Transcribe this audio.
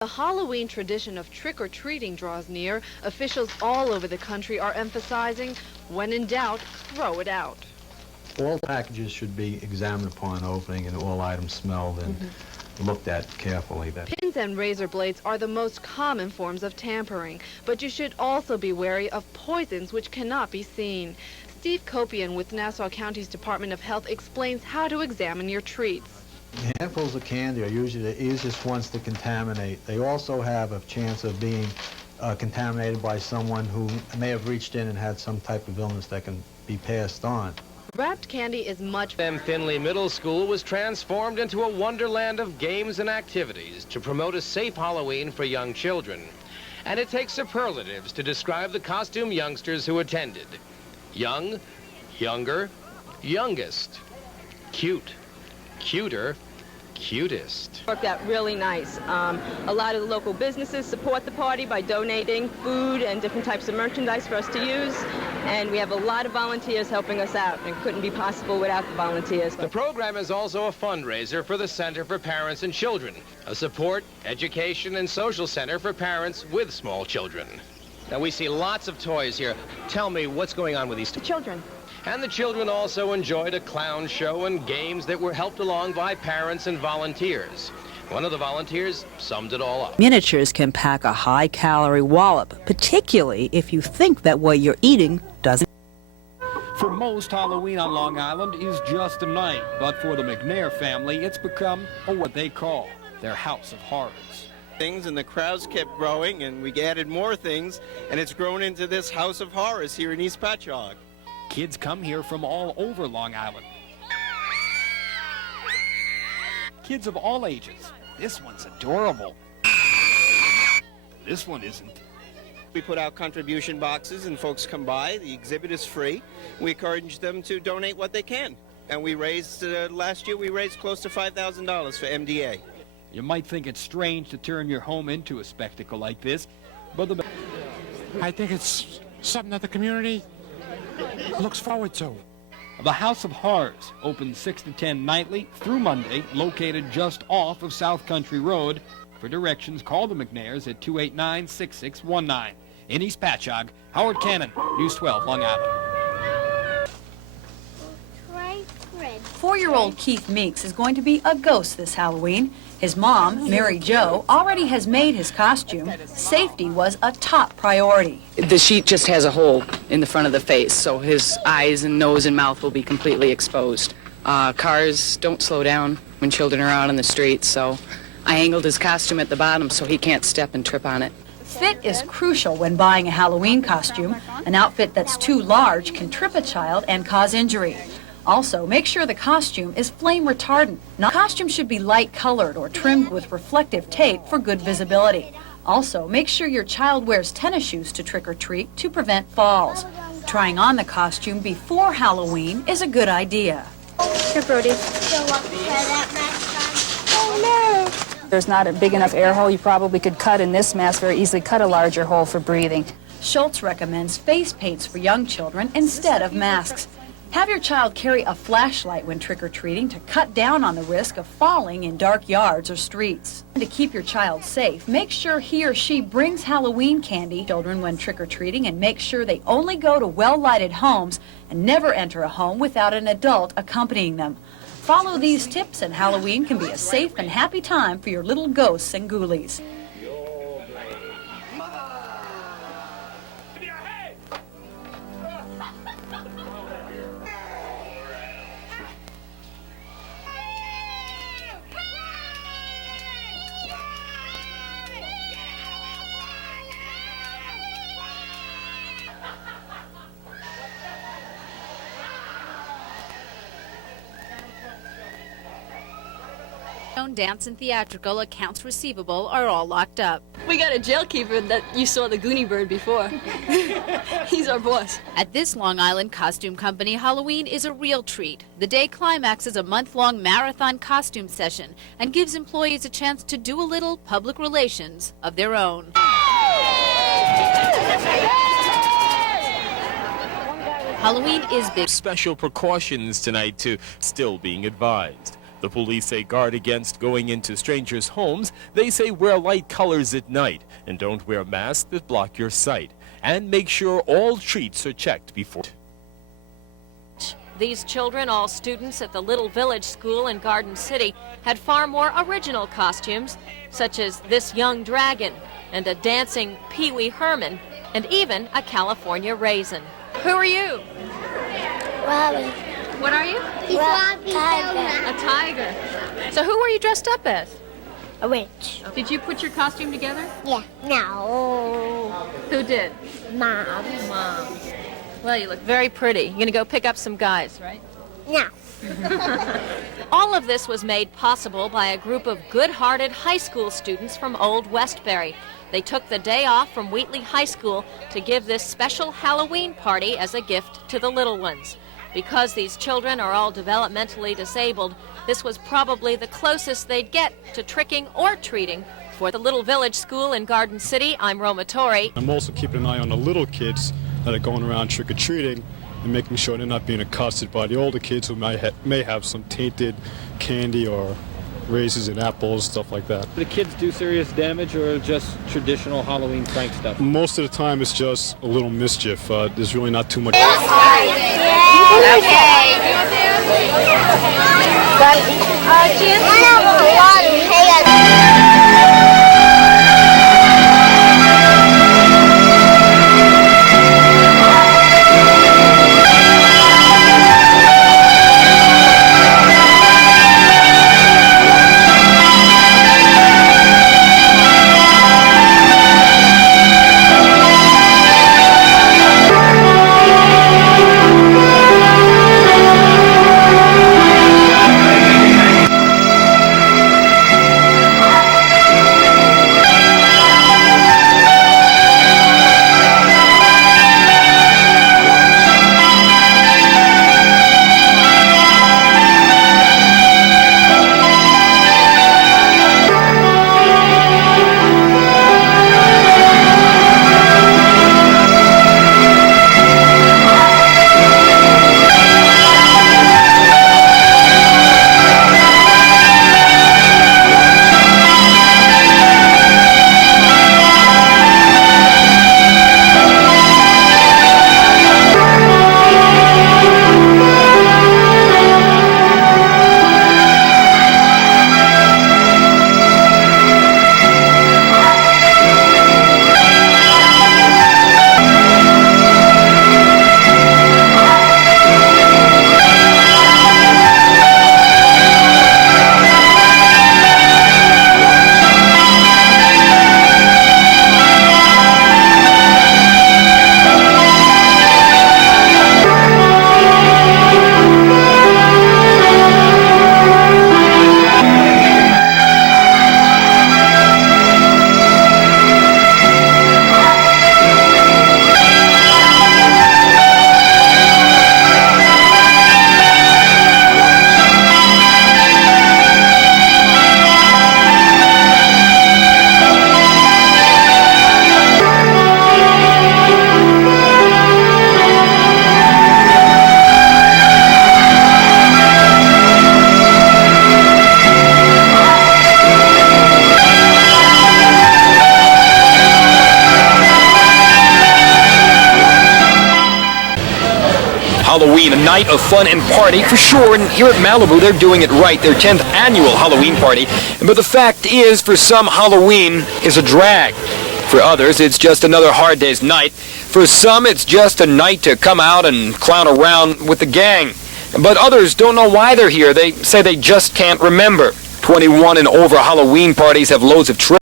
The Halloween tradition of trick-or-treating draws near. Officials all over the country are emphasizing, when in doubt, throw it out. All packages should be examined upon opening and all items smelled and looked at carefully. Pins and razor blades are the most common forms of tampering, but you should also be wary of poisons which cannot be seen. Steve Kopian with Nassau County's Department of Health explains how to examine your treats. Handfuls of candy are usually the easiest ones to contaminate. They also have a chance of being contaminated by someone who may have reached in and had some type of illness that can be passed on. Wrapped candy is much... Finley Middle School was transformed into a wonderland of games and activities to promote a safe Halloween for young children. And it takes superlatives to describe the costume youngsters who attended. Young, younger, youngest, cute, cuter, cutest. Worked out really nice. A lot of the local businesses support the party by donating food and different types of merchandise for us to use. And we have a lot of volunteers helping us out. It couldn't be possible without the volunteers. The program is also a fundraiser for the Center for Parents and Children, a support, education, and social center for parents with small children. Now we see lots of toys here. Tell me what's going on with these Children. And the children also enjoyed a clown show and games that were helped along by parents and volunteers. One of the volunteers summed it all up. Miniatures can pack a high-calorie wallop, particularly if you think that what you're eating doesn't. For most, Halloween on Long Island is just a night, but for the McNair family, it's become what they call their house of horrors. Things, and the crowds kept growing, and we added more things, and it's grown into this house of horrors here in East Patchogue. Kids come here from all over Long Island. Kids of all ages. This one's adorable. This one isn't. We put out contribution boxes and folks come by. The exhibit is free. We encourage them to donate what they can. And we raised, last year we raised close to $5,000 for MDA. You might think it's strange to turn your home into a spectacle like this, but I think it's something that the community looks forward to. The House of Horrors opens 6 to 10 nightly through Monday, located just off of South Country Road. For directions, call the McNairs at 289-6619. In East Patchogue, Howard Cannon, News 12, Long Island. 4-year-old Keith Meeks is going to be a ghost this Halloween. His mom, Mary Jo, already has made his costume. Safety was a top priority. The sheet just has a hole in the front of the face, so his eyes and nose and mouth will be completely exposed. Cars don't slow down when children are out on the streets, so I angled his costume at the bottom so he can't step and trip on it. Fit is crucial when buying a Halloween costume. An outfit that's too large can trip a child and cause injury. Also, make sure the costume is flame retardant. The costume should be light colored or trimmed with reflective tape for good visibility. Also, make sure your child wears tennis shoes to trick or treat to prevent falls. Trying on the costume before Halloween is a good idea. Here, Brody. There's not a big enough air hole. You probably could cut in this mask very easily, cut a larger hole for breathing. Schultz recommends face paints for young children instead of masks. Have your child carry a flashlight when trick-or-treating to cut down on the risk of falling in dark yards or streets. And to keep your child safe, make sure he or she brings Halloween candy to children when trick-or-treating, and make sure they only go to well-lighted homes and never enter a home without an adult accompanying them. Follow these tips and Halloween can be a safe and happy time for your little ghosts and ghoulies. Dance and theatrical accounts receivable are all locked up. We got a jailkeeper that you saw the Goonie Bird before. He's our boss. At this Long Island costume company, Halloween is a real treat. The day climaxes a month-long marathon costume session and gives employees a chance to do a little public relations of their own. Halloween is big. Special precautions tonight, too, still being advised. The police say guard against going into strangers' homes. They say wear light colors at night and don't wear masks that block your sight. And make sure all treats are checked before. These children, all students at the Little Village School in Garden City, had far more original costumes, such as this young dragon and a dancing Pee Wee Herman, and even a California raisin. Who are you? Robin. What are you? Tiger. A tiger. So who were you dressed up as? A witch. Did you put your costume together? Yeah. No. Who did? Mom. Mom. Well, you look very pretty. You're going to go pick up some guys, right? No. All of this was made possible by a group of good-hearted high school students from Old Westbury. They took the day off from Wheatley High School to give this special Halloween party as a gift to the little ones. Because these children are all developmentally disabled, this was probably the closest they'd get to tricking or treating. For the Little Village School in Garden City, I'm Roma Torrey. I'm also keeping an eye on the little kids that are going around trick-or-treating and making sure they're not being accosted by the older kids who may have some tainted candy or raisins and apples, stuff like that. Do the kids do serious damage or just traditional Halloween prank stuff? Most of the time it's just a little mischief. There's really not too much. Halloween, a night of fun and party for sure, and here at Malibu they're doing it right, their 10th annual Halloween party. But the fact is, for some, Halloween is a drag. For others, it's just another hard day's night. For some, it's just a night to come out and clown around with the gang. But others don't know why they're here. They say they just can't remember. 21 and over Halloween parties have loads of